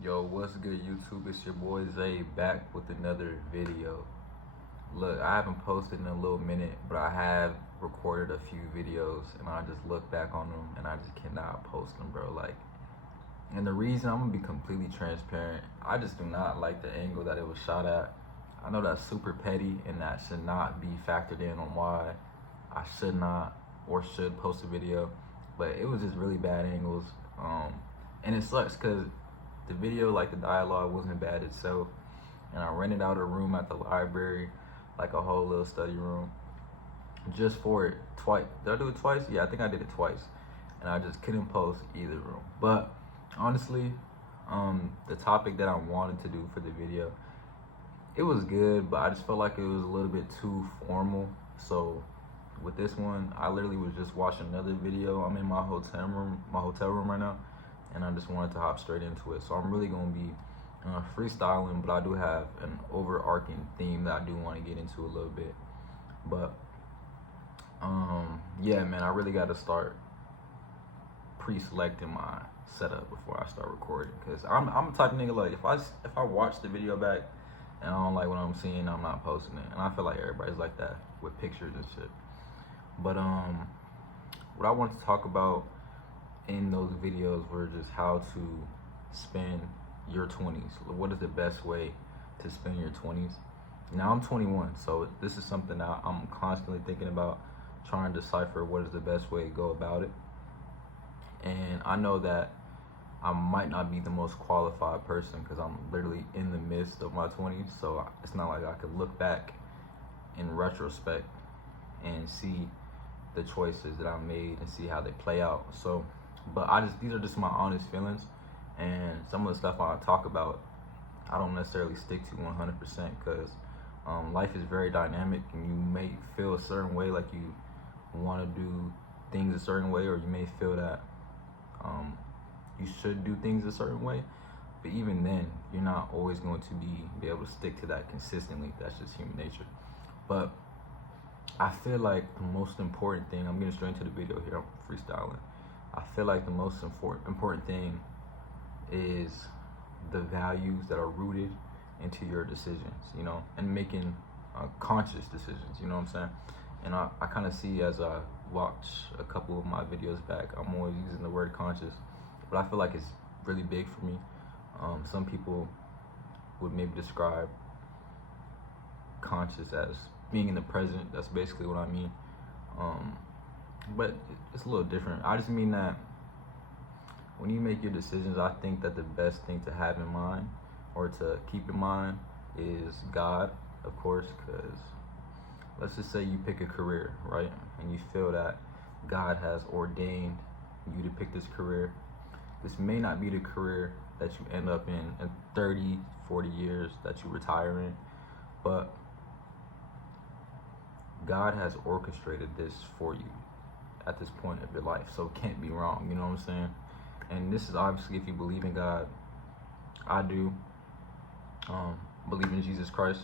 Yo, what's good, YouTube? It's your boy Zay back with another video. Look, I haven't posted in a little minute, but I have recorded a few videos, and I just look back on them, and I just cannot post them, bro. And the reason, I'm gonna be completely transparent, I just do not like the angle that it was shot at. I know that's super petty, and that should not be factored in on why I should not or should post a video, but it was just really bad angles. And it sucks because the video, like the dialogue, wasn't bad itself, and I rented out a room at the library, like a whole little study room, just for it twice. Did I do it twice? Yeah, I think I did it twice, and I just couldn't post either room. But honestly, the topic that I wanted to do for the video, it was good, but I just felt like it was a little bit too formal. So with this one, I literally was just watching another video. I'm in my hotel room right now, and I just wanted to hop straight into it. So I'm really gonna be freestyling, but I do have an overarching theme that I do want to get into a little bit. But yeah, man, I really got to start pre-selecting my setup before I start recording, because I'm the type of nigga, like, if I watch the video back and I don't like what I'm seeing, I'm not posting it. And I feel like everybody's like that with pictures and shit. But what I wanted to talk about in those videos were just how to spend your 20s. What is the best way to spend your 20s? Now I'm 21, so this is something that I'm constantly thinking about, trying to decipher what is the best way to go about it. And I know that I might not be the most qualified person because I'm literally in the midst of my 20s, so it's not like I could look back in retrospect and see the choices that I made and see how they play out. So, but these are just my honest feelings, and some of the stuff I talk about, I don't necessarily stick to 100%, because life is very dynamic, and you may feel a certain way, like you want to do things a certain way, or you may feel that you should do things a certain way. But even then, you're not always going to be able to stick to that consistently. That's just human nature. But I feel like the most important thing, I'm getting straight into the video here, I'm freestyling. I feel like the most important thing is the values that are rooted into your decisions, and making conscious decisions, you know what I'm saying? And I kind of see, as I watch a couple of my videos back, I'm always using the word conscious, but I feel like it's really big for me. Some people would maybe describe conscious as being in the present. That's basically what I mean. But it's a little different. I just mean that when you make your decisions, I think that the best thing to have in mind, or to keep in mind, is God, of course, because let's just say you pick a career, right? And you feel that God has ordained you to pick this career. This may not be the career that you end up in 30, 40 years, that you retire in, but God has orchestrated this for you at this point of your life, so it can't be wrong, you know what I'm saying? And this is obviously if you believe in God. I do believe in Jesus Christ,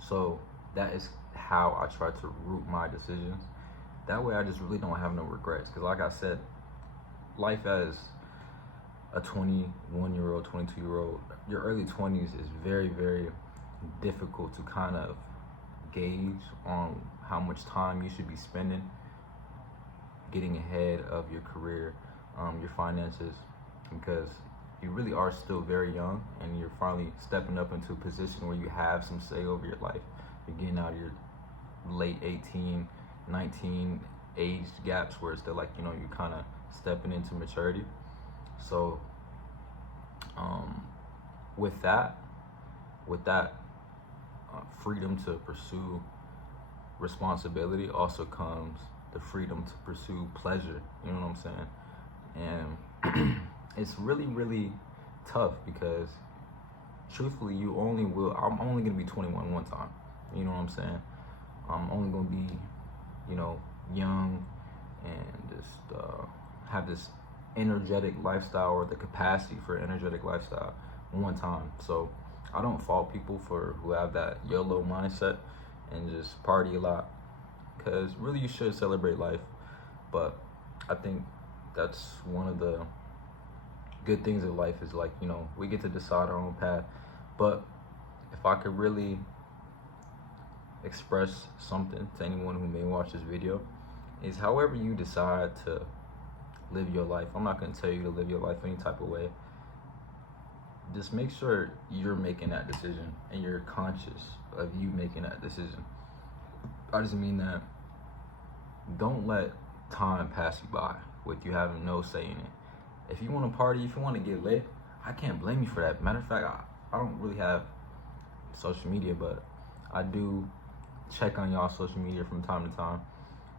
so that is how I try to root my decisions. That way I just really don't have no regrets, because like I said, life as a 21-year-old, 22-year-old, your early 20s is very, very difficult to kind of gauge on how much time you should be spending getting ahead of your career, your finances, because you really are still very young, and you're finally stepping up into a position where you have some say over your life. You're getting out of your late 18, 19 age gaps where it's still like, you're kind of stepping into maturity. So with that freedom to pursue responsibility also comes the freedom to pursue pleasure, you know what I'm saying? And it's really, really tough, because truthfully, I'm only gonna be 21 one time, you know what I'm saying? I'm only gonna be, young, and just have this energetic lifestyle, or the capacity for energetic lifestyle, one time. So I don't fault people who have that YOLO mindset and just party a lot, because really you should celebrate life. But I think that's one of the good things in life is like, you know, we get to decide our own path. But if I could really express something to anyone who may watch this video, is however you decide to live your life, I'm not going to tell you to live your life any type of way. Just make sure you're making that decision and you're conscious of you making that decision. I just mean that don't let time pass you by with you having no say in it. If you want to party, if you want to get lit, I can't blame you for that. Matter of fact, I don't really have social media, but I do check on y'all social media from time to time.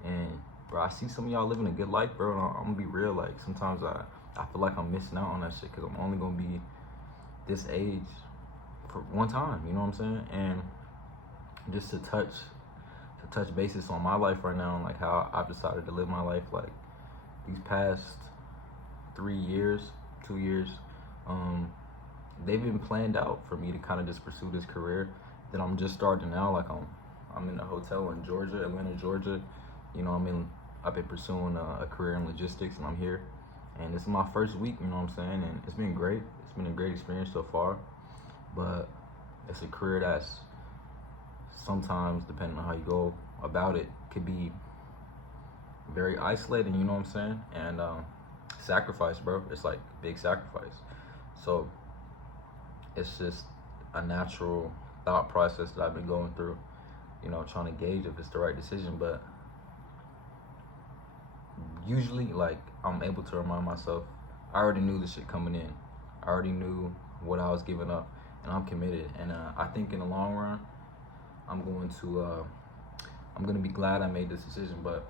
And bro, I see some of y'all living a good life, bro, and I'm gonna be real, like sometimes I feel like I'm missing out on that shit, because I'm only gonna be this age for one time, you know what I'm saying? And just to touch basis on my life right now, and like how I've decided to live my life, like these past 2 years, they've been planned out for me to kind of just pursue this career that I'm just starting now. Like I'm in a hotel in Georgia, Atlanta, Georgia. You know, I've been pursuing a career in logistics, and I'm here, and this is my first week, you know what I'm saying? And it's been great. It's been a great experience so far, but it's a career that's sometimes, depending on how you go about it, could be very isolating, you know what I'm saying? And sacrifice, bro. It's like big sacrifice. So it's just a natural thought process that I've been going through, you know, trying to gauge if it's the right decision. But usually, like, I'm able to remind myself, I already knew this shit coming in. I already knew what I was giving up, and I'm committed. And I think in the long run, I'm gonna be glad I made this decision. But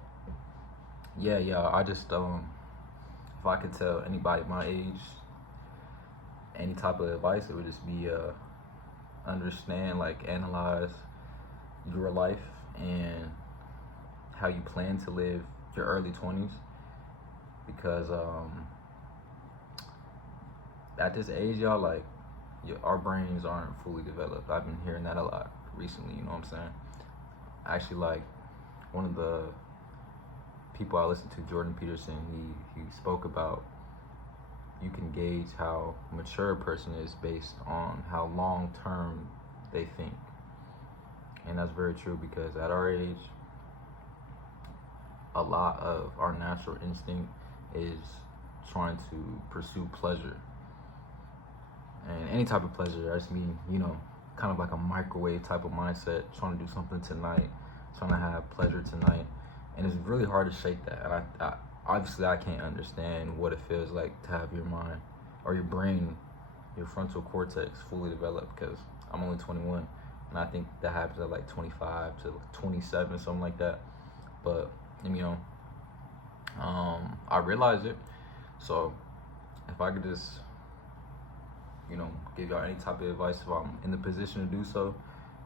yeah, I just if I could tell anybody my age any type of advice, it would just be understand, like, analyze your life and how you plan to live your early 20s, because at this age, y'all, like, our brains aren't fully developed. I've been hearing that a lot recently, you know what I'm saying? Actually, like, one of the people I listened to, Jordan Peterson, he spoke about you can gauge how mature a person is based on how long term they think. And that's very true, because at our age, a lot of our natural instinct is trying to pursue pleasure. And any type of pleasure, I just mean, you know, kind of like a microwave type of mindset, trying to do something tonight, trying to have pleasure tonight. And it's really hard to shake that. And I obviously I can't understand what it feels like to have your mind or your brain, your frontal cortex fully developed, because I'm only 21, and I think that happens at like 25 to 27, something like that. But, you know, I realize it. So if I could just, you know, give y'all any type of advice, if I'm in the position to do so,